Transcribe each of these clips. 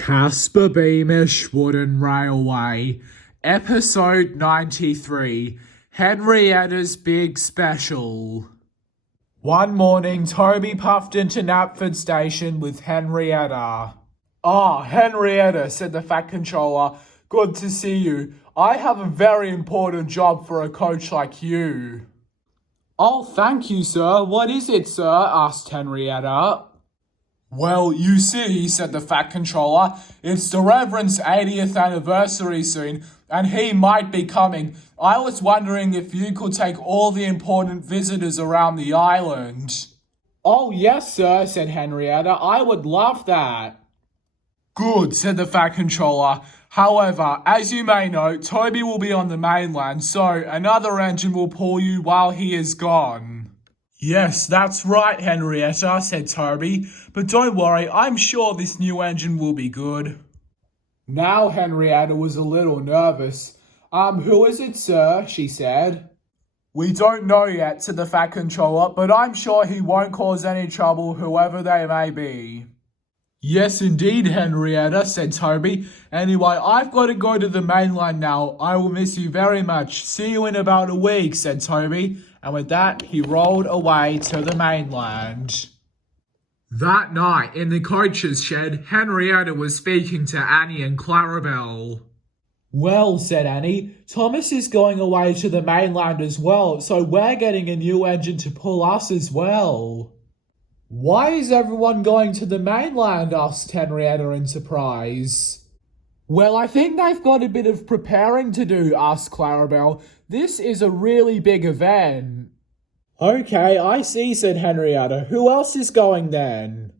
Casper Beamish Wooden Railway, Episode 93, Henrietta's Big Special. One morning, Toby puffed into Knapford Station with Henrietta. "Ah, Henrietta," said the Fat Controller. "Good to see you. I have a very important job for a coach like you." "Oh, thank you, sir. What is it, sir?" asked Henrietta. "Well, you see," said the Fat Controller, "it's the Reverend's 80th anniversary soon, and he might be coming. I was wondering if you could take all the important visitors around the island." "Oh, yes, sir," said Henrietta. "I would love that." "Good," said the Fat Controller. "However, as you may know, Toby will be on the mainland, so another engine will pull you while he is gone." "Yes, that's right, Henrietta," said Toby. "But don't worry, I'm sure this new engine will be good." Now Henrietta was a little nervous. Who is it, sir?" she said. "We don't know yet," said the Fat Controller, "but I'm sure he won't cause any trouble, whoever they may be." "Yes, indeed, Henrietta," said Toby. "Anyway, I've got to go to the mainland now. I will miss you very much. See you in about a week," said Toby. And with that, he rolled away to the mainland. That night, in the coach's shed, Henrietta was speaking to Annie and Clarabelle. "Well," said Annie, "Thomas is going away to the mainland as well, so we're getting a new engine to pull us as well." "Why is everyone going to the mainland?" asked Henrietta in surprise. "Well, I think they've got a bit of preparing to do," asked Clarabelle. "This is a really big event." "Okay, I see," said Henrietta. "Who else is going then?"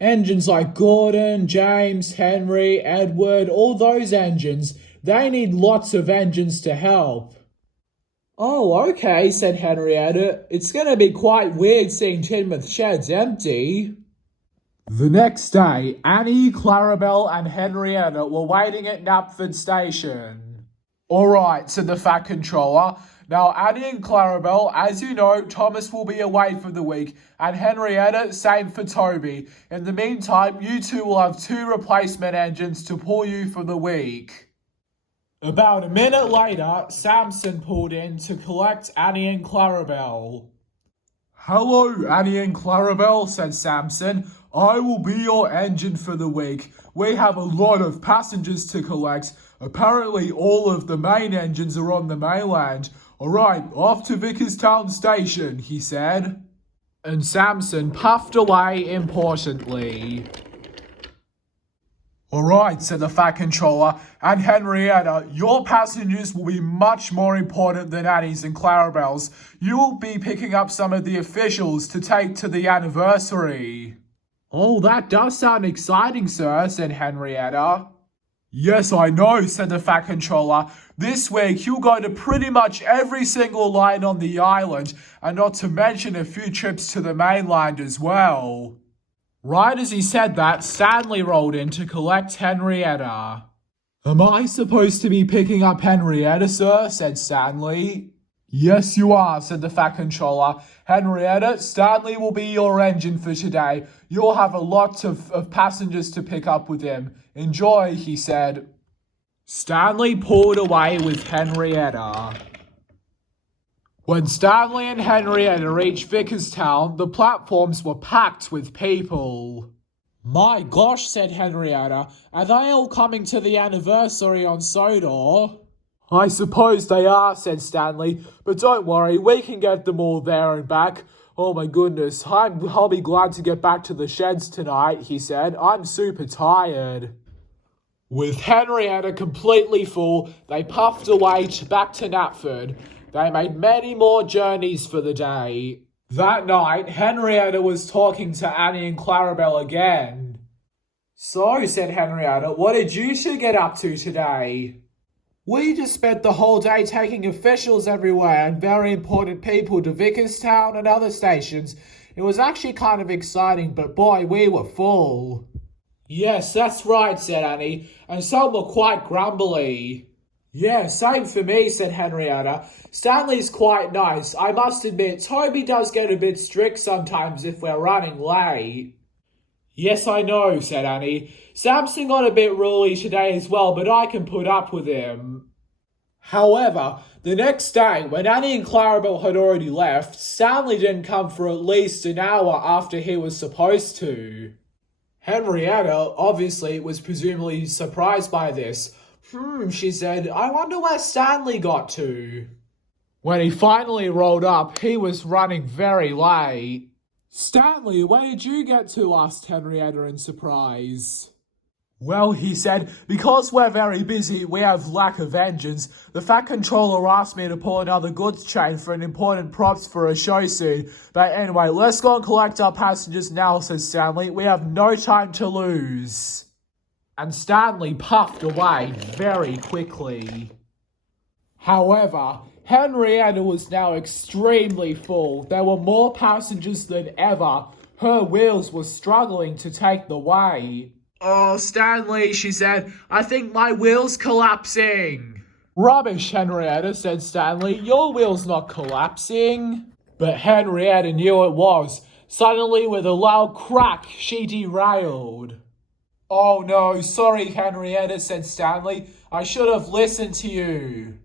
"Engines like Gordon, James, Henry, Edward, all those engines. They need lots of engines to help." "Oh, okay," said Henrietta. "It's going to be quite weird seeing Tidmouth sheds empty." The next day, Annie, Clarabelle and Henrietta were waiting at Knapford Station. "All right," said the Fat Controller. "Now, Annie and Clarabelle, as you know, Thomas will be away for the week, and Henrietta, same for Toby. In the meantime, you two will have 2 replacement engines to pull you for the week." About a minute later, Samson pulled in to collect Annie and Clarabelle. "Hello, Annie and Clarabelle," said Samson. "I will be your engine for the week. We have a lot of passengers to collect. Apparently, all of the main engines are on the mainland. All right, off to Vickerstown Station," he said. And Samson puffed away importantly. "All right," said the Fat Controller, "and Henrietta, your passengers will be much more important than Annie's and Clarabelle's. You will be picking up some of the officials to take to the anniversary." "Oh, that does sound exciting, sir," said Henrietta. "Yes, I know," said the Fat Controller. "This week you'll go to pretty much every single line on the island, and not to mention a few trips to the mainland as well." Right as he said that, Stanley rolled in to collect Henrietta. "Am I supposed to be picking up Henrietta, sir?" said Stanley. "Yes, you are," said the Fat Controller. "Henrietta, Stanley will be your engine for today. You'll have a lot of passengers to pick up with him. Enjoy," he said. Stanley pulled away with Henrietta. When Stanley and Henrietta reached Vickerstown, the platforms were packed with people. "My gosh," said Henrietta, "are they all coming to the anniversary on Sodor?" "I suppose they are," said Stanley, "but don't worry, we can get them all there and back. Oh my goodness, I'll be glad to get back to the sheds tonight," he said. "I'm super tired." With Henrietta completely full, they puffed away back to Knapford. They made many more journeys for the day. That night, Henrietta was talking to Annie and Clarabelle again. "So," said Henrietta, "what did you two get up to today?" "We just spent the whole day taking officials everywhere and very important people to Vickerstown and other stations. It was actually kind of exciting, but boy, we were full." "Yes, that's right," said Annie, "and some were quite grumbly." "Yeah, same for me," said Henrietta. "Stanley's quite nice. I must admit, Toby does get a bit strict sometimes if we're running late." Yes, I know, said Annie. Samson got a bit ruly today as well, but I can put up with him. However, the next day, when Annie and Clarabelle had already left, Stanley didn't come for at least an hour after he was supposed to. Henrietta, obviously, was presumably surprised by this. She said, I wonder where Stanley got to. When he finally rolled up, he was running very late. Stanley, where did you get to? Asked Henrietta in surprise. Well, he said, because we're very busy, we have lack of engines. The Fat Controller asked me to pull another goods train for an important props for a show soon. But anyway, let's go and collect our passengers now, said Stanley. We have no time to lose. And Stanley puffed away very quickly. However, Henrietta was now extremely full. There were more passengers than ever. Her wheels were struggling to take the weight. Oh, Stanley, she said, I think my wheel's collapsing. Rubbish, Henrietta, said Stanley. Your wheel's not collapsing. But Henrietta knew it was. Suddenly, with a loud crack, she derailed. Oh no, sorry, Henrietta, said Stanley. I should have listened to you.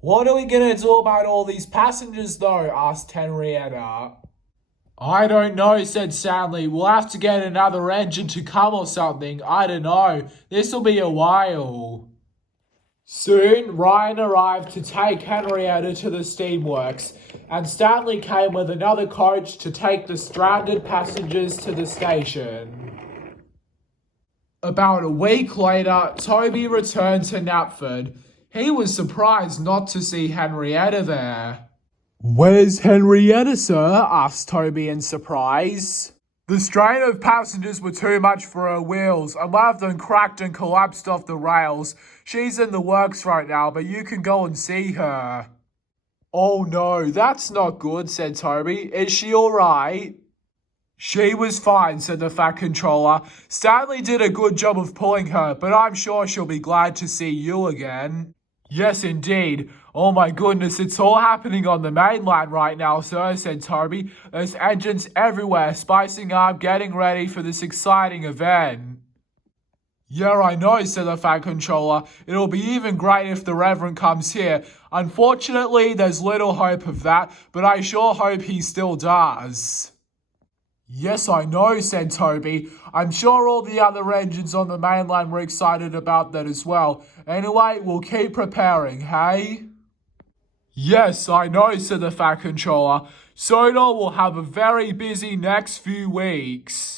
What are we gonna do about all these passengers, though? Asked Henrietta. I don't know, said Stanley. We'll have to get another engine to come or something. I don't know. This'll be a while. Soon, Ryan arrived to take Henrietta to the steamworks, and Stanley came with another coach to take the stranded passengers to the station. About a week later, Toby returned to Knapford. He was surprised not to see Henrietta there. Where's Henrietta, sir? Asked Toby in surprise. The strain of passengers were too much for her wheels, and one of them cracked and collapsed off the rails. She's in the works right now, but you can go and see her. Oh no, that's not good, said Toby. Is she alright? She was fine, said the Fat Controller. Stanley did a good job of pulling her, but I'm sure she'll be glad to see you again. Yes, indeed. Oh my goodness, it's all happening on the mainland right now, sir, said Toby. There's engines everywhere, spicing up, getting ready for this exciting event. Yeah, I know, said the Fat Controller. It'll be even great if the Reverend comes here. Unfortunately, there's little hope of that, but I sure hope he still does. Yes, I know, said Toby. I'm sure all the other engines on the mainland were excited about that as well. Anyway, we'll keep preparing, hey? Yes, I know, said the Fat Controller. Sonar will have a very busy next few weeks.